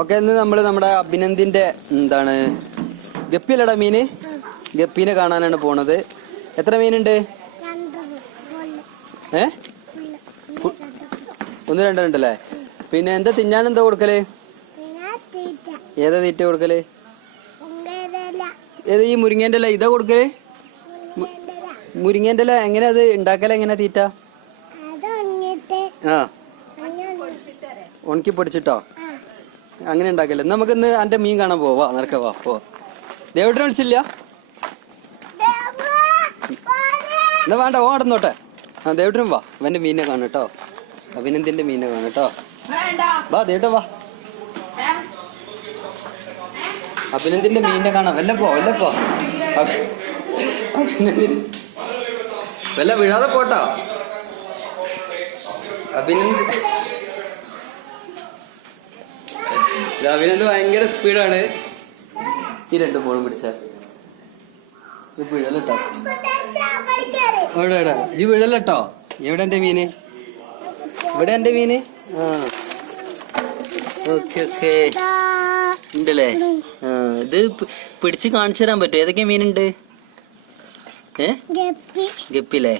Okay, ഇന്ന് നമ്മൾ നമ്മുടെ അഭിനന്ദിന്റെ എന്താണ് ഗപ്പിയിലടാ മീന്, ഗപ്പീനെ കാണാനാണ് പോണത്. എത്ര മീനുണ്ട്? ഒന്ന് രണ്ടുണ്ടല്ലേ. പിന്നെ എന്താ തിന്നാൻ എന്താ കൊടുക്കല്? ഏതാ തീറ്റ കൊടുക്കല്? ഏത് ഈ മുരിങ്ങേന്റെ ഇല ഇതാ കൊടുക്കല്? മുരിങ്ങേന്റെ ഇല എങ്ങനെ അത് ഉണ്ടാക്കല? എങ്ങനെ തീറ്റ? ആ, ഉണക്കി പൊടിച്ചിട്ടോ അങ്ങനെ ഉണ്ടാക്കല്ലേ. നമുക്ക് ഇന്ന് എന്റെ മീൻ കാണാൻ പോവാ. നടക്ക വാ, പോ. ദേവട്ടിനെ വിളിച്ചില്ല? എന്നാ വേണ്ട, ഓ നടന്നോട്ടെ. ആ, ദേവട്ടിനും വാ, അവന്റെ മീനെ കാണട്ടോ, അഭിനന്ദിന്റെ മീനെ കാണട്ടോ. വാ ദേവട്ട വാ, അഭിനന്ദിന്റെ മീനെ കാണാം. വല്ലപ്പോ അഭിനന്ദിന് വല്ല വീഴാതെ പോട്ടോ. അഭിനന്ദ് ഭയങ്കര സ്പീഡാണ്. ഈ രണ്ടു ഫോണും പിടിച്ച വീഴല്ലോ. എവിടെ ഈ വീഴല്ലോ. എവിടെ എന്റെ മീന്? ഇവിടെ എന്റെ മീന്. ആ, ഓക്കെ ഓക്കെ ഉണ്ടല്ലേ. ആ, ഇത് പിടിച്ച് കാണിച്ചു തരാൻ പറ്റും? ഏതൊക്കെ മീനുണ്ട്? ഗപ്പില്ലേ.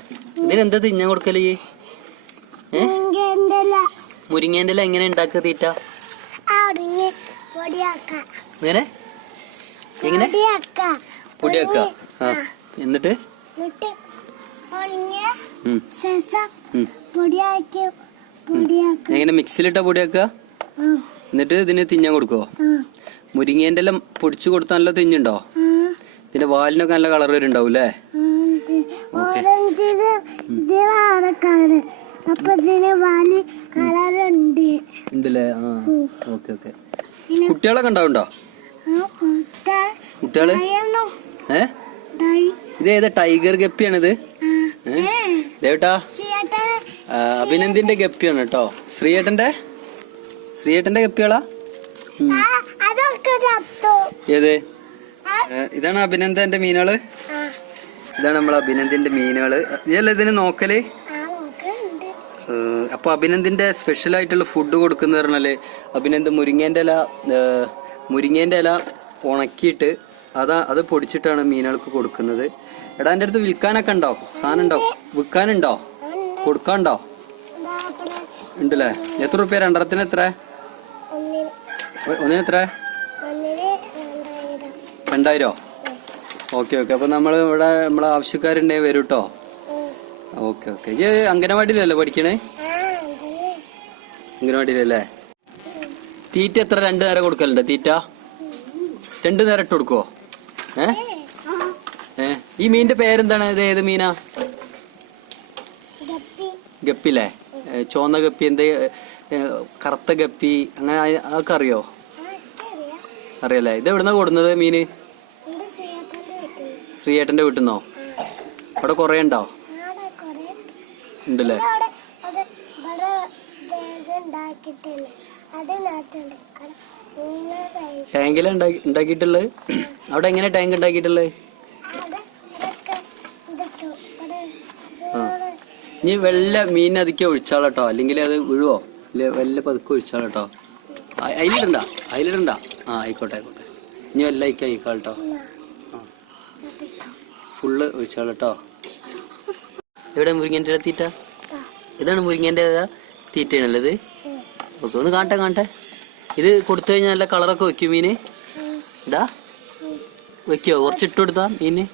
ഇതിനെന്താ തിന്നാൻ കൊടുക്കല്? മുരിങ്ങേന്റെ ഇല എങ്ങനെ ഉണ്ടാക്കുക തീറ്റ? എങ്ങനെ എങ്ങനെ പൊടിയാക്ക? ആ, എന്നിട്ട് എങ്ങനെ മിക്സിയിലിട്ട പൊടിയാക്ക? എന്നിട്ട് ഇതിന് തിന്നാൻ കൊടുക്കോ? മുരിങ്ങേന്റെ എല്ലാം പൊടിച്ചു കൊടുത്താൽ നല്ല തിന്നുണ്ടോ? ഇതിന്റെ വാലിനൊക്കെ നല്ല കളർ വരുന്നുണ്ടാവും അല്ലേ? ഉണ്ടല്ലേ. ആ, ഓക്കെ ഓക്കെ. കുട്ടികളൊക്കെ ഉണ്ടാവുണ്ടോ? കുട്ടികള് ഇത് ഏതാ ടൈഗർ ഗപ്പിയാണിത്? ദേവട്ടാ, അഭിനന്ദിന്റെ ഗപ്പിയാണ് കേട്ടോ. ശ്രീയേട്ടന്റെ ഗപ്പികളാ? ഏത്? ഇതാണ് അഭിനന്ദന്റെ മീനുകള്. ഇതാണ് നമ്മളെ അഭിനന്ദിന്റെ മീനുകള്. ഇതല്ലേ ഇതിന് നോക്കല്? അപ്പൊ അഭിനന്ദിന്റെ സ്പെഷ്യൽ ആയിട്ടുള്ള ഫുഡ് കൊടുക്കുന്ന പറഞ്ഞാല് അഭിനന്ദ് മുരിങ്ങേന്റെ ഇല ഉണക്കിയിട്ട് അത് പൊടിച്ചിട്ടാണ് മീനുകൾക്ക് കൊടുക്കുന്നത്. എടാ, എൻ്റെ അടുത്ത് വിൽക്കാനൊക്കെ ഉണ്ടോ? സാധനം ഉണ്ടോ? വിൽക്കാനുണ്ടോ? കൊടുക്കാനുണ്ടോ? ഉണ്ടല്ലേ. എത്ര റുപ്യ? രണ്ടെണ്ണത്തിന് എത്ര? ഒന്നിന് എത്ര? 2000. Okay okay. അപ്പൊ നമ്മൾ ഇവിടെ നമ്മളെ ആവശ്യക്കാരുണ്ടെങ്കിൽ വരും കേട്ടോ. Okay okay. ഇത് അംഗനവാടിയിലല്ലേ പഠിക്കണേ? അംഗനവാടിയിലല്ലേ. തീറ്റ എത്ര? 2 നേരം കൊടുക്കലുണ്ട് തീറ്റ? 2 നേരം ഇട്ട് കൊടുക്കുവോ? ഈ മീനിന്റെ പേരെന്താണ്? ഇത് ഏത് മീനാ? ഗപ്പില്ലേ. ചോന്ന ഗപ്പി, എന്ത് കറുത്ത ഗപ്പി, അങ്ങനെ അതൊക്കെ അറിയോ? അറിയല്ലേ. ഇത് എവിടുന്നാ കൊടുക്കുന്നത് മീന്? ശ്രീയേട്ടന്റെ വീട്ടിൽ നിന്നോ? അവിടെ കൊറേ ഉണ്ടോ? ഉണ്ടല്ലേ. ടാങ്കിലാ ഉണ്ടാക്കിയിട്ടുള്ളത്? അവിടെ എങ്ങനെ ടാങ്ക് ഉണ്ടാക്കിയിട്ടുള്ളത്? ആ, ഇനി വെള്ള മീൻ അതിക്ക് ഒഴിച്ചാളട്ടോ, അല്ലെങ്കിൽ അത് വീഴുവോ? വെല്ല പതുക്കെ ഒഴിച്ചാളട്ടോ. അതിലിടണ്ട. ആ, ആയിക്കോട്ടെ ആയിക്കോട്ടെ. ഇനി വെല്ല അയക്കാട്ടോ. ആ, ഫുള്ള് ഒഴിച്ചാളട്ടോ. എവിടെ മുരിങ്ങേന്റെ തീറ്റ? ഇതാണ് മുരിങ്ങേന്റെ തീറ്റയാണല്ലത്. ഓക്കെ, ഒന്ന് കാണട്ടെ. ഇത് കൊടുത്തു കഴിഞ്ഞാൽ നല്ല കളറൊക്കെ വെക്കും മീന്. ഇതാ വെക്കോ? കുറച്ചിട്ട് കൊടുത്താ മീന്?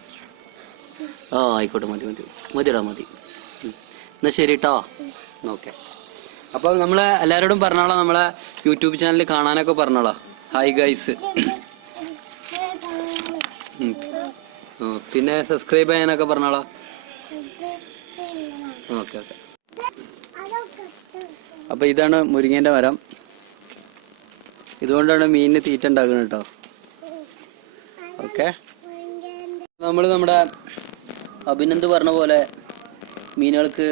ആ, ആയിക്കോട്ടെ. മതിടാ. എന്നാ ശരി കേട്ടോ. ഓക്കെ. അപ്പൊ നമ്മളെ എല്ലാവരോടും പറഞ്ഞോളാം, നമ്മളെ യൂട്യൂബ് ചാനൽ കാണാനൊക്കെ പറഞ്ഞോളാം. Hi guys. പിന്നെ സബ്സ്ക്രൈബ് ചെയ്യാനൊക്കെ പറഞ്ഞോളാം. Okay okay. അപ്പൊ ഇതാണ് മുരിങ്ങേന്റെ മരം. ഇതുകൊണ്ടാണ് മീനിന് തീറ്റ ഉണ്ടാക്കുന്നത് കേട്ടോ. ഓക്കെ. നമ്മുടെ അഭിനന്ദ് പറഞ്ഞ പോലെ മീനുകൾക്ക്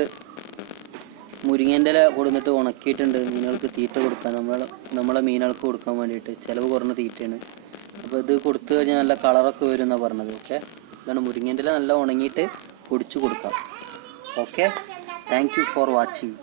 മുരിങ്ങേന്റെ ഇല കൊടുത്തിട്ട് ഉണക്കിയിട്ടുണ്ട്. മീനുകൾക്ക് തീറ്റ കൊടുക്കാൻ, നമ്മളെ മീനുകൾക്ക് കൊടുക്കാൻ വേണ്ടിയിട്ട് ചിലവ് കുറഞ്ഞ തീറ്റയാണ്. അപ്പോൾ ഇത് കൊടുത്തു കഴിഞ്ഞാൽ നല്ല കളറൊക്കെ വരും എന്നാണ് പറഞ്ഞത്. ഓക്കെ. ഇതാണ് മുരിങ്ങേന്റെ ഇല നല്ല ഉണങ്ങിയിട്ട് പൊടിച്ചു കൊടുക്കാം. Okay. Thank you for watching.